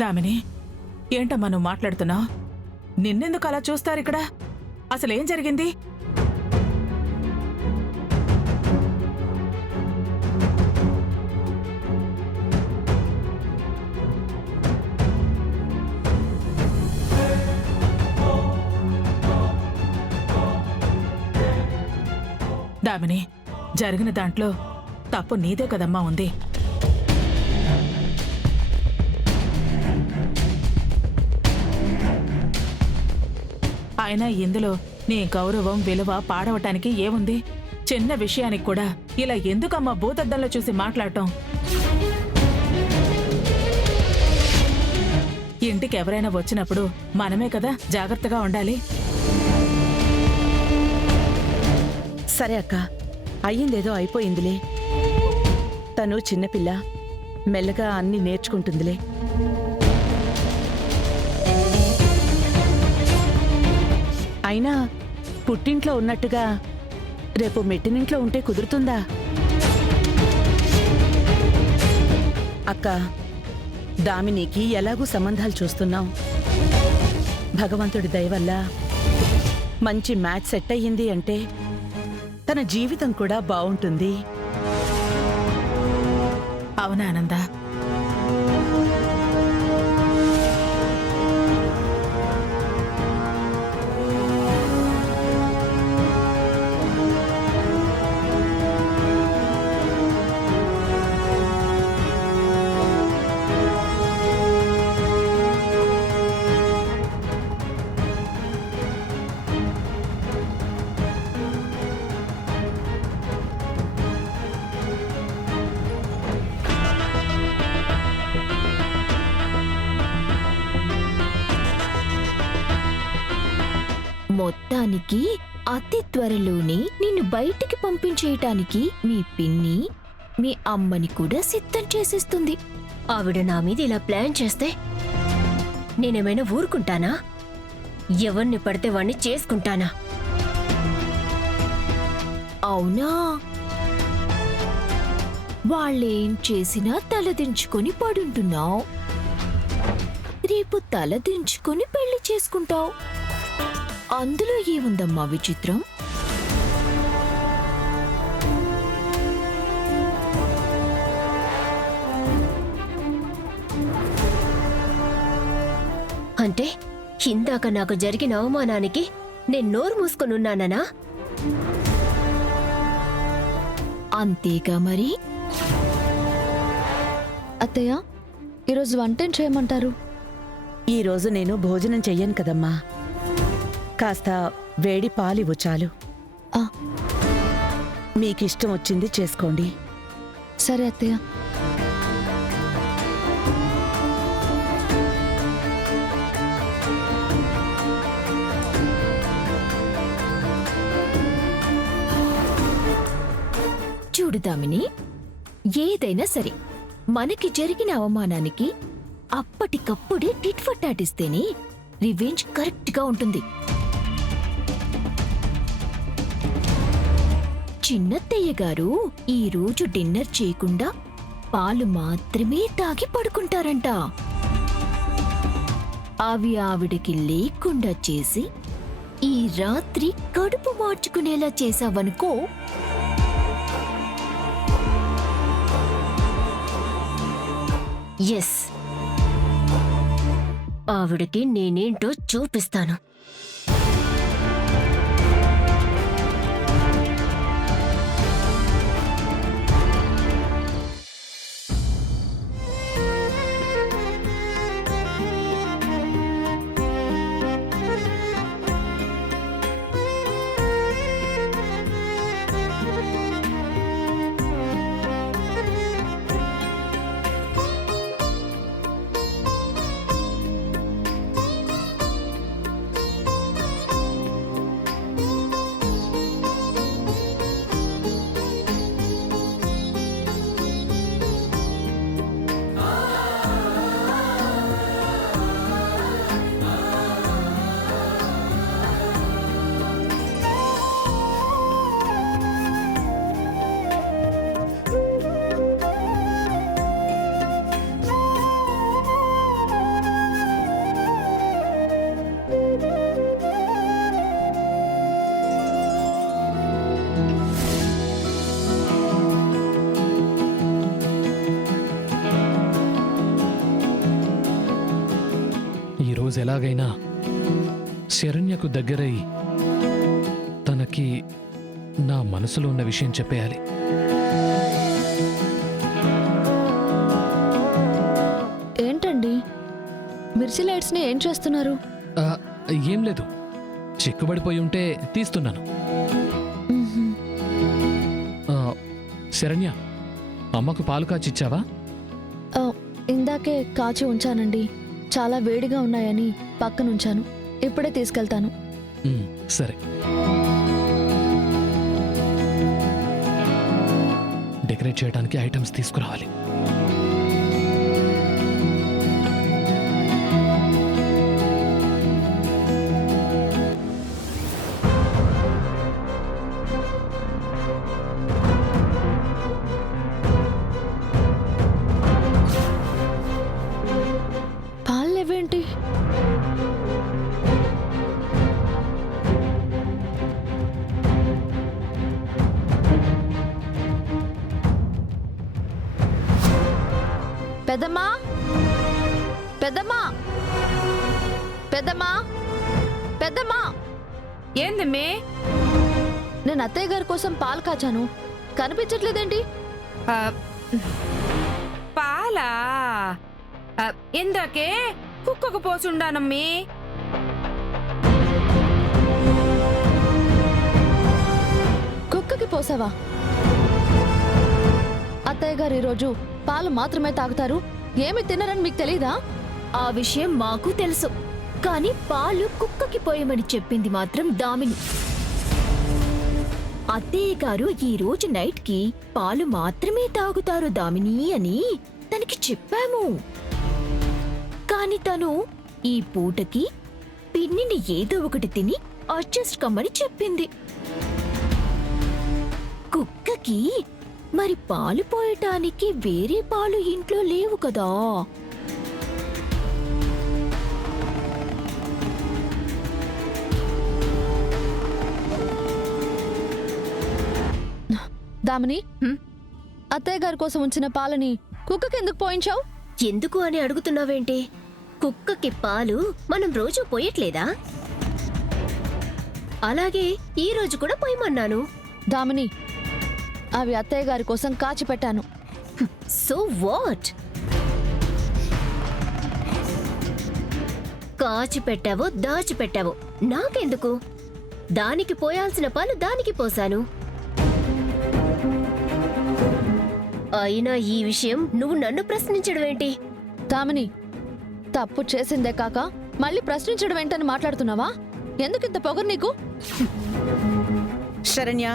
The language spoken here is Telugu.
దామిని, ఏంటమ్మా నువ్వు మాట్లాడుతున్నావు? నిన్నెందుకు అలా చూస్తారిక్కడ? అసలేం జరిగింది? దామిని, జరిగిన దాంట్లో తప్పు నీదే కదమ్మా ఉంది. అయినా ఇందులో నీ గౌరవం విలువ పాడవటానికి ఏముంది? చిన్న విషయానికి కూడా ఇలా ఎందుకమ్మా భూతద్దంలో చూసి మాట్లాడటం? ఇంటికి ఎవరైనా వచ్చినప్పుడు మనమే కదా జాగ్రత్తగా ఉండాలి. సరే అక్క, అయ్యిందేదో అయిపోయిందిలే. తను చిన్నపిల్ల, మెల్లగా అన్నీ నేర్చుకుంటుందిలే. అయినా పుట్టింట్లో ఉన్నట్టుగా రేపు మెట్టినింట్లో ఉంటే కుదురుతుందా? అక్క, దామినికి ఎలాగూ సంబంధాలు చూస్తున్నాం. భగవంతుడి దయ వల్ల మంచి మ్యాచ్ సెట్ అయ్యింది అంటే తన జీవితం కూడా బావుంటుంది. అవునా ఆనందా? మొత్తానికి అతి త్వరలోనే నిన్ను బయటికి పంపించేయటానికి మీ పిన్ని మీ అమ్మని కూడా సిద్ధం చేసేస్తుంది. ఆవిడ నా మీద ఇలా ప్లాన్ చేస్తే నేనేమైనా ఊరుకుంటానా? ఎవరిని పడితే వాణ్ణి చేసుకుంటానా? అవునా? వాళ్ళేం చేసినా తలదించుకొని పడుంటున్నావు. రేపు తలదించుకొని పెళ్లి చేసుకుంటావు. అందులో ఏముందమ్మా విచిత్రం? అంటే ఇందాక నాకు జరిగిన అవమానానికి నేను నోరు మూసుకొనున్నానా? అంతేగా మరి. అత్తయ్య, ఈరోజు వంటేం చేయమంటారు? ఈరోజు నేను భోజనం చెయ్యను కదమ్మా. కాస్త వేడి పాలివ్వు చాలు. ఆ. మీకిష్టం వచ్చింది చేసుకోండి. సరే అత్తయ్య. చూడు దామిని, ఏదైనా సరే మనకి జరిగిన అవమానానికి అప్పటికప్పుడే టిట్ ఫర్ టాట్ ఇస్తేనే రివెంజ్ కరెక్ట్ గా ఉంటుంది. చిన్నత్తయ్య గారు ఈ రోజు డిన్నర్ చేయకుండా పాలు మాత్రమే తాగి పడుకుంటారంట. అవి ఆవిడకి లేకుండా చేసి ఈ రాత్రి కడుపు మార్చుకునేలా చేశావనుకో, ఎస్, ఆవిడకి నేనేంటో చూపిస్తాను. ఈరోజు ఎలాగైనా శరణ్యకు దగ్గరై తనకి నా మనసులో ఉన్న విషయం చెప్పేయాలి. ఏంటండి మిర్చి లైట్స్ని ఏం చేస్తున్నారు? ఆ, ఏం లేదు, చిక్కుబడిపోయి ఉంటే తీస్తున్నాను. మ్మ్హ్మ్. ఆ, శరణ్య, అమ్మకు పాలు కాచిచ్చావా? ఆ, ఇందాకే కాచి ఉంచానండి. చాలా వేడిగా ఉన్నాయని పక్కనుంచాను. ఇప్పుడే తీసుకెళ్తాను. సరే. డెకరేట్ చేయడానికి ఐటమ్స్ తీసుకురావాలి. పాలు లేవేంటి? పెద్దమ్మా, పెద్దమ్మా, పెద్దమ్మా, పెద్దమ్మా! ఏందమ్మే? నేను అత్తయ్య గారి కోసం పాలు కాచాను, కనిపించట్లేదేంటి? పాలా? ఇందాకే కుక్కకు పోసుండానమ్మి. కుక్కకి పోసావా? అత్తయ్య గారు ఈరోజు పాలు మాత్రమే తాగుతారు, ఏమి తినరని మీకు తెలీదా? ఆ విషయం మాకు తెలుసు, కానీ పాలు కుక్కకి పోయమని చెప్పింది మాత్రం దామిని. అత్తయ్య గారు ఈ రోజు నైట్ కి పాలు మాత్రమే తాగుతారు దామిని అని తనకి చెప్పాము. కాని తను ఈ పూటకి పిన్నిని ఏదో ఒకటి తిని అడ్జస్ట్ కమ్మని చెప్పింది. కుక్కకి మరి పాలు పోయటానికి వేరే పాలు ఇంట్లో లేవు కదా. దామిని, అత్తయ్య గారి కోసం ఉంచిన పాలని కుక్కకి ఎందుకు పోయించావు? ఎందుకు అని అడుగుతున్నావేంటి? కుక్కకి పాలు మనం రోజు పోయట్లేదా? అలాగే ఈ రోజు కూడా పోయమన్నాను. దామిని, అవి అత్తయ్య గారి కోసం కాచి పెట్టాను. So what? కాచి పెట్టావో దాచిపెట్టావో నాకెందుకు? దానికి పోయాల్సిన పాలు దానికి పోసాను. అయినా ఈ విషయం నువ్వు నన్ను ప్రశ్నించడం ఏంటి? దామిని, తప్పు చేసిందే కాక మళ్ళీ ప్రశ్నించడం ఏంటని మాట్లాడుతున్నావా? ఎందుకింత పొగరు నీకు? శరణ్య,